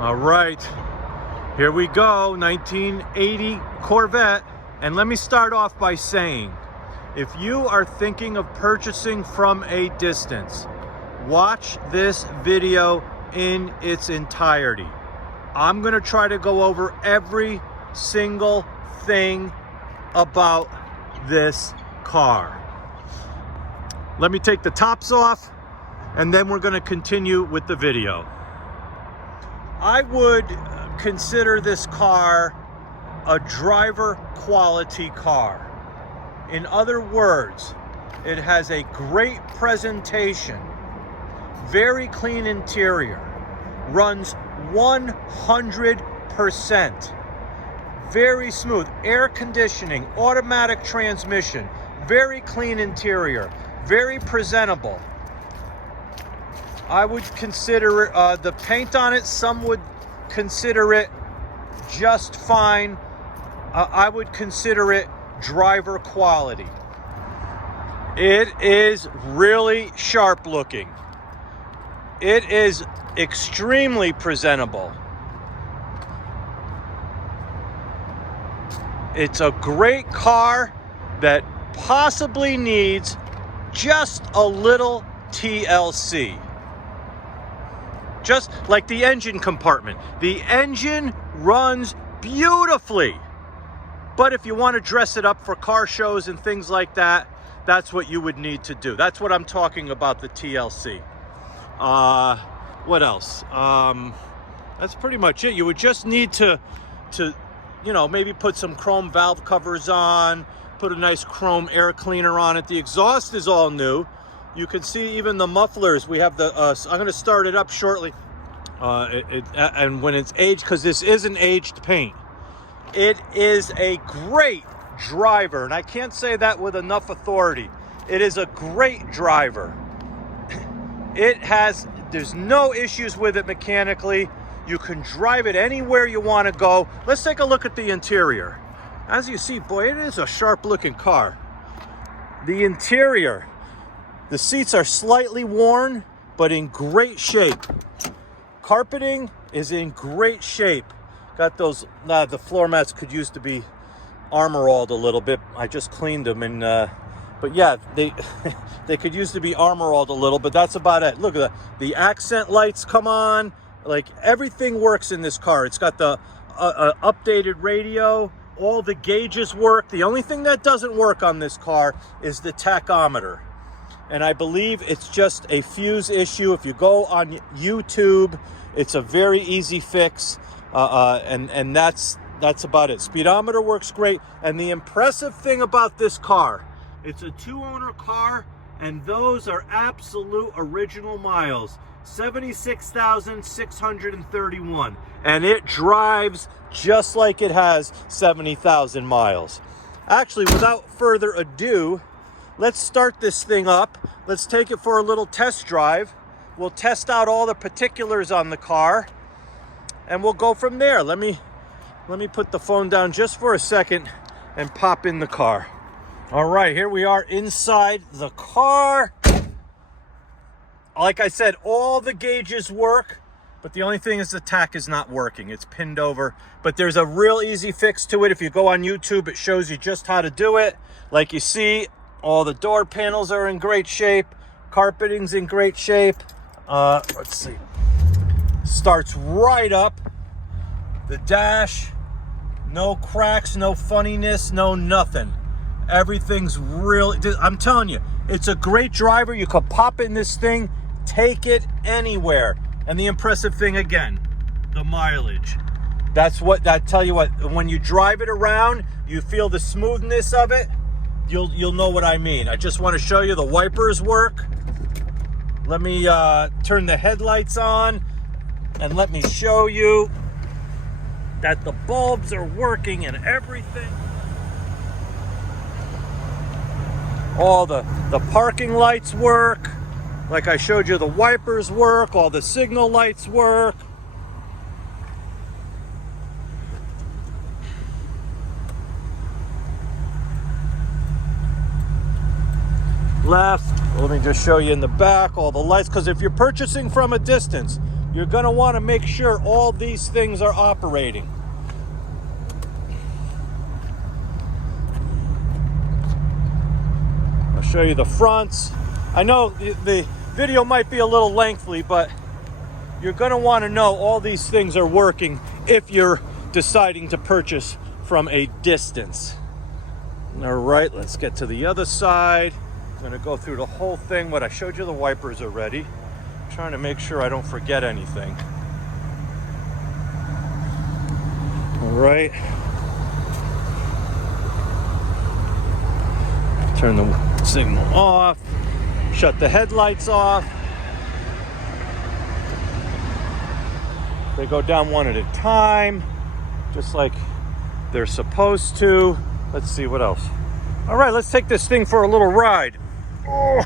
All right, here we go, 1980 Corvette. And let me start off by saying, if you are thinking of purchasing from a distance, watch this video in its entirety. I'm gonna try to go over every single thing about this car. Let me take the tops off and then we're gonna continue with the video. I would consider this car a driver quality car. In other words, it has a great presentation, very clean interior, runs 100%, very smooth, air conditioning, automatic transmission, very clean interior, very presentable. I would consider the paint on it, some would consider it just fine. I would consider it driver quality. It is really sharp looking. It is extremely presentable. It's a great car that possibly needs just a little TLC. Just like the engine compartment. The engine runs beautifully. But if you want to dress it up for car shows and things like that, that's what you would need to do. That's what I'm talking about, the TLC. What else? That's pretty much it. You would just need to you know, maybe put some chrome valve covers on, put a nice chrome air cleaner on it. The exhaust is all new. You can see even the mufflers. We have the, I'm going to start it up shortly. And when it's aged, because this is an aged paint. It is a great driver, and I can't say that with enough authority. It is a great driver. There's no issues with it mechanically. You can drive it anywhere you want to go. Let's take a look at the interior. As you see, boy, it is a sharp looking car. The interior, the seats are slightly worn, but in great shape. Carpeting is in great shape. Got those, the floor mats could use to be armor-alled a little bit. I just cleaned them, and but yeah, they could use to be armor-alled a little, but that's about it. Look at the accent lights come on. Like, everything works in this car. It's got the updated radio. All the gauges work. The only thing that doesn't work on this car is the tachometer. And I believe it's just a fuse issue. If you go on YouTube, it's a very easy fix. And that's about it. Speedometer works great. And the impressive thing about this car, it's a two-owner car, and those are absolute original miles. 76,631, and it drives just like it has 70,000 miles. Actually, without further ado, let's start this thing up. Let's take it for a little test drive. We'll test out all the particulars on the car, and we'll go from there. Let me put the phone down just for a second and pop in the car. All right, here we are inside the car. Like I said, all the gauges work, but the only thing is the tach is not working. It's pinned over, but there's a real easy fix to it. If you go on YouTube, it shows you just how to do it. Like you see, all the door panels are in great shape. Carpeting's in great shape. Let's see. Starts right up. The dash, no cracks, no funniness, no nothing. Everything's really, I'm telling you, it's a great driver. You could pop in this thing, take it anywhere. And the impressive thing again, the mileage. That's what, I tell you what, when you drive it around, you feel the smoothness of it. You'll know what I mean. I just want to show you the wipers work. Let me turn the headlights on and let me show you that the bulbs are working and everything. All the parking lights work. Like I showed you, the wipers work. All the signal lights work. Left. Let me just show you in the back all the lights, because if you're purchasing from a distance, you're going to want to make sure all these things are operating. I'll show you the fronts. I know the video might be a little lengthy, but you're going to want to know all these things are working if you're deciding to purchase from a distance. All right, let's get to the other side. I'm going to go through the whole thing, but I showed you the wipers already. I'm trying to make sure I don't forget anything. All right. Turn the signal off. Shut the headlights off. They go down one at a time, just like they're supposed to. Let's see what else. All right, let's take this thing for a little ride. Oh.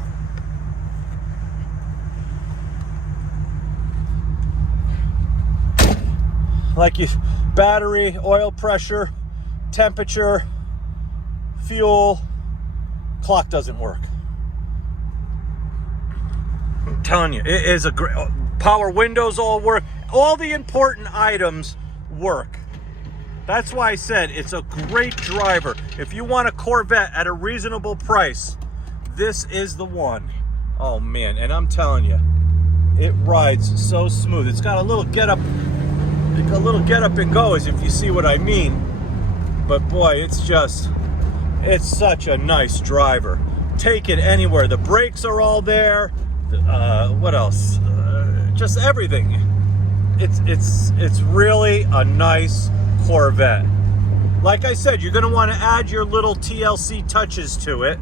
Like you, battery, oil pressure, temperature, fuel, clock doesn't work. I'm telling you, it is a great, power windows all work. All the important items work. That's why I said it's a great driver. If you want a Corvette at a reasonable price, this is the one. Oh man, and I'm telling you, it rides so smooth. It's got a little get up and go, as if you see what I mean. But boy, it's such a nice driver. Take it anywhere. The brakes are all there. What else? Just everything. It's really a nice Corvette. Like I said, you're going to want to add your little TLC touches to it.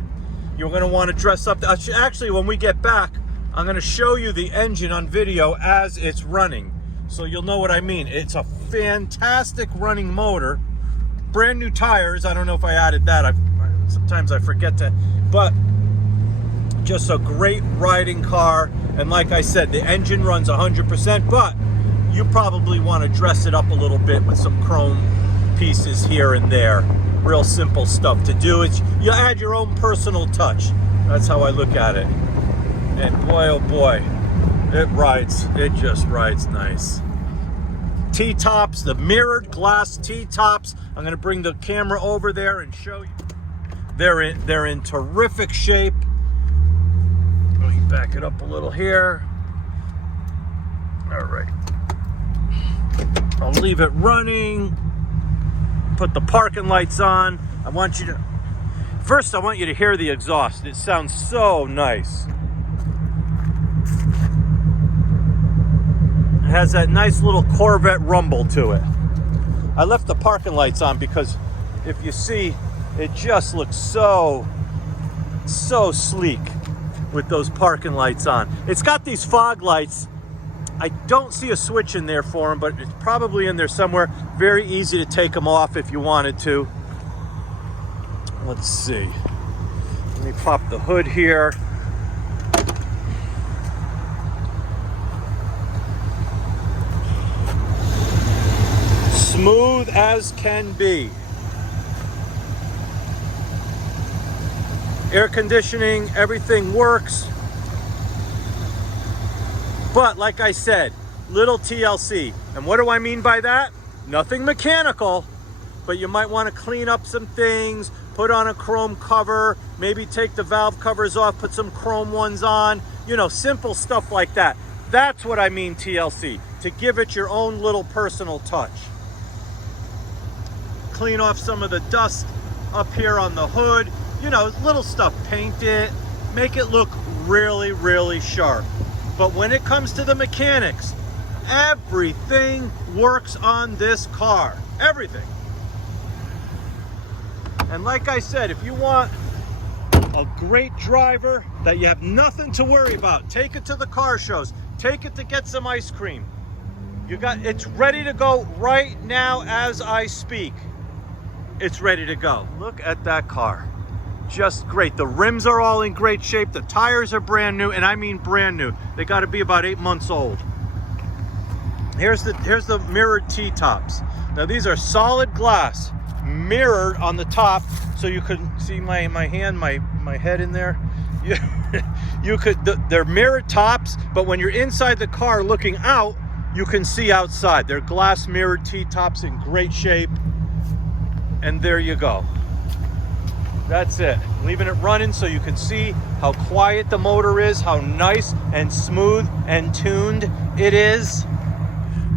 You're going to want to dress up. Actually, when we get back, I'm going to show you the engine on video as it's running, so you'll know what I mean. It's a fantastic running motor. Brand new tires. I don't know if I added that. Sometimes I forget to, but just a great riding car. And like I said, the engine runs 100%, but you probably want to dress it up a little bit with some chrome pieces here and there. Real simple stuff to do. You add your own personal touch. That's how I look at it. And boy, oh boy, it just rides nice. T-tops, the mirrored glass T-tops. I'm going to bring the camera over there and show you. They're in terrific shape. Let me back it up a little here. All right. I'll leave it running. Put the parking lights on. First I want you to hear the exhaust. It sounds so nice. It has that nice little Corvette rumble to it. I left the parking lights on because if you see, it just looks so sleek with those parking lights on. It's got these fog lights. I don't see a switch in there for them, but it's probably in there somewhere. Very easy to take them off if you wanted to. Let's see. Let me pop the hood here. Smooth as can be. Air conditioning, everything works. But like I said, little TLC. And what do I mean by that? Nothing mechanical, but you might want to clean up some things, put on a chrome cover, maybe take the valve covers off, put some chrome ones on, you know, simple stuff like that. That's what I mean TLC, to give it your own little personal touch. Clean off some of the dust up here on the hood, you know, little stuff, paint it, make it look really, really sharp. But when it comes to the mechanics, everything works on this car. Everything. And like I said, if you want a great driver that you have nothing to worry about, take it to the car shows. Take it to get some ice cream. It's ready to go right now as I speak. It's ready to go. Look at that car. Just great. The rims are all in great shape. The tires are brand new, and I mean brand new. They got to be about 8 months old. Here's the mirrored T-tops. Now these are solid glass, mirrored on the top, so you could see my hand, my head in there. They're mirrored tops, but when you're inside the car looking out, you can see outside. They're glass mirrored T-tops in great shape. And there you go. That's it. Leaving it running so you can see how quiet the motor is, how nice and smooth and tuned it is.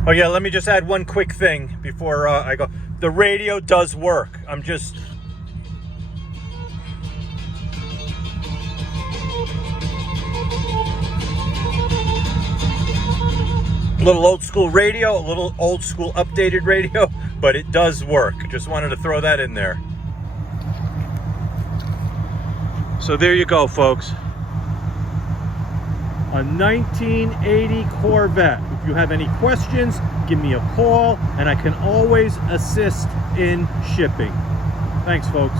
Oh yeah, let me just add one quick thing before I go. The radio does work. I'm just... A little old school radio, a little old school updated radio, but it does work. Just wanted to throw that in there. So there you go, folks. A 1980 Corvette. If you have any questions, give me a call, and I can always assist in shipping. Thanks, folks.